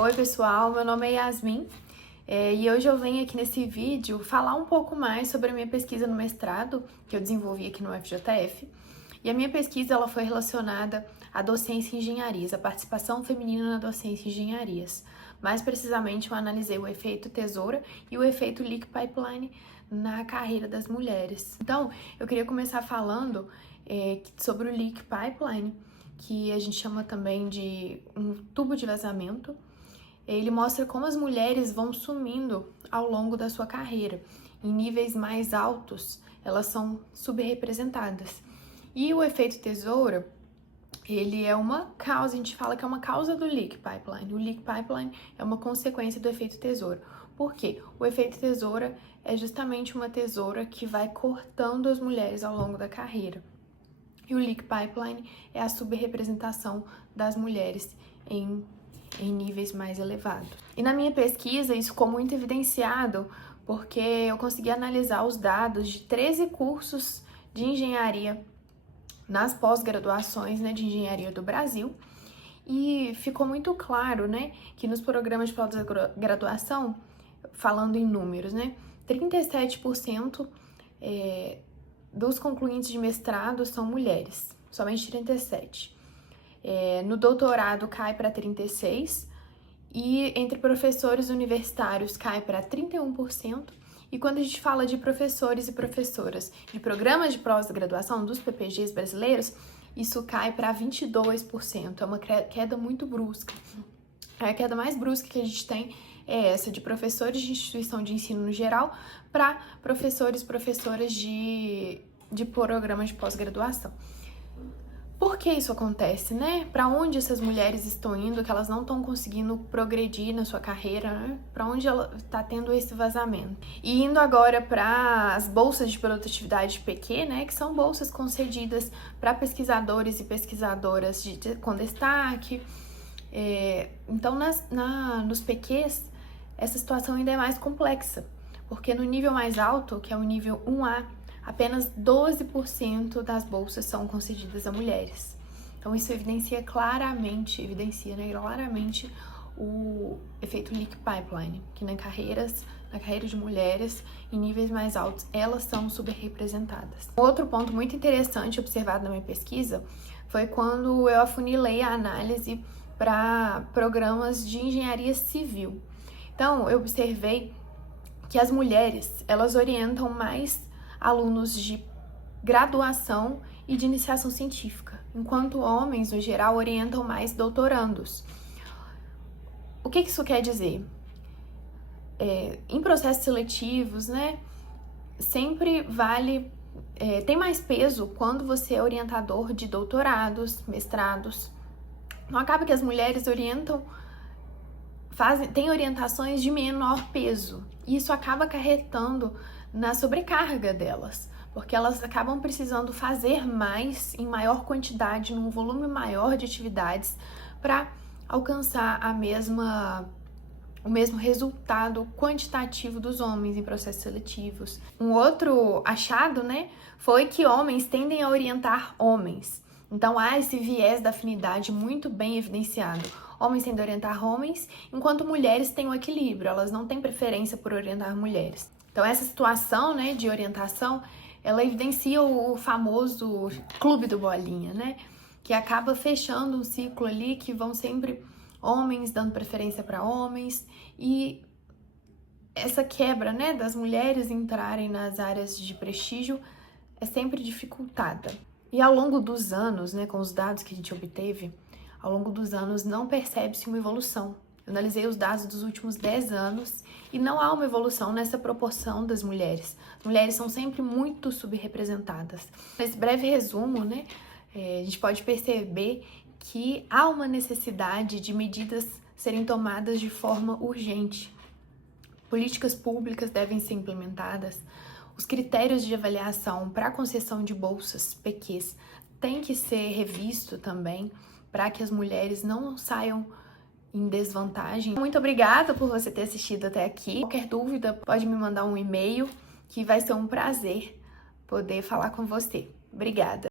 Oi pessoal, meu nome é Yasmin e hoje eu venho aqui nesse vídeo falar um pouco mais sobre a minha pesquisa no mestrado que eu desenvolvi aqui no FJF. E a minha pesquisa ela foi relacionada à docência em engenharias, a participação feminina na docência em engenharias. Mais precisamente eu analisei o efeito tesoura e o efeito leak pipeline na carreira das mulheres. Então, eu queria começar falando sobre o leak pipeline, que a gente chama também de um tubo de vazamento. Ele mostra como as mulheres vão sumindo ao longo da sua carreira. Em níveis mais altos, elas são subrepresentadas. E o efeito tesoura, ele é uma causa, a gente fala que é uma causa do leak pipeline. O leak pipeline é uma consequência do efeito tesoura. Por quê? O efeito tesoura é justamente uma tesoura que vai cortando as mulheres ao longo da carreira. E o leak pipeline é a subrepresentação das mulheres em níveis mais elevados. E na minha pesquisa isso ficou muito evidenciado porque eu consegui analisar os dados de 13 cursos de engenharia nas pós-graduações, de engenharia do Brasil, e ficou muito claro, que nos programas de pós-graduação, falando em números, 37% dos concluintes de mestrado são mulheres, somente 37%. No doutorado cai para 36% e entre professores universitários cai para 31%. E quando a gente fala de professores e professoras de programas de pós-graduação dos PPGs brasileiros, isso cai para 22%. É uma queda muito brusca. A queda mais brusca que a gente tem é essa de professores de instituição de ensino no geral para professores e professoras de programas de pós-graduação. Por que isso acontece, Para onde essas mulheres estão indo, que elas não estão conseguindo progredir na sua carreira, Para onde ela está tendo esse vazamento? E indo agora para as bolsas de produtividade PQ, que são bolsas concedidas para pesquisadores e pesquisadoras com destaque. Então, nos PQs, essa situação ainda é mais complexa, porque no nível mais alto, que é o nível 1A, apenas 12% das bolsas são concedidas a mulheres. Então isso evidencia claramente o efeito leak pipeline, que na carreira de mulheres em níveis mais altos, elas são subrepresentadas. Outro ponto muito interessante observado na minha pesquisa foi quando eu afunilei a análise para programas de engenharia civil. Então eu observei que as mulheres, elas orientam mais alunos de graduação e de iniciação científica, enquanto homens, no geral, orientam mais doutorandos. O que isso quer dizer? Em processos seletivos, sempre tem mais peso quando você é orientador de doutorados, mestrados. Não acaba que as mulheres têm orientações de menor peso, e isso acaba acarretando na sobrecarga delas, porque elas acabam precisando fazer mais, em maior quantidade, num volume maior de atividades, para alcançar o mesmo resultado quantitativo dos homens em processos seletivos. Um outro achado, foi que homens tendem a orientar homens. Então há esse viés da afinidade muito bem evidenciado. Homens tendem a orientar homens, enquanto mulheres têm um equilíbrio, elas não têm preferência por orientar mulheres. Então essa situação, de orientação, ela evidencia o famoso clube do bolinha, que acaba fechando um ciclo ali que vão sempre homens dando preferência para homens, e essa quebra, das mulheres entrarem nas áreas de prestígio é sempre dificultada. E ao longo dos anos, com os dados que a gente obteve, ao longo dos anos não percebe-se uma evolução. Eu analisei os dados dos últimos 10 anos e não há uma evolução nessa proporção das mulheres. As mulheres são sempre muito subrepresentadas. Nesse breve resumo, a gente pode perceber que há uma necessidade de medidas serem tomadas de forma urgente. Políticas públicas devem ser implementadas. Os critérios de avaliação para a concessão de bolsas PQs têm que ser revisto também, para que as mulheres não saiam em desvantagem. Muito obrigada por você ter assistido até aqui. Qualquer dúvida, pode me mandar um e-mail, que vai ser um prazer poder falar com você. Obrigada!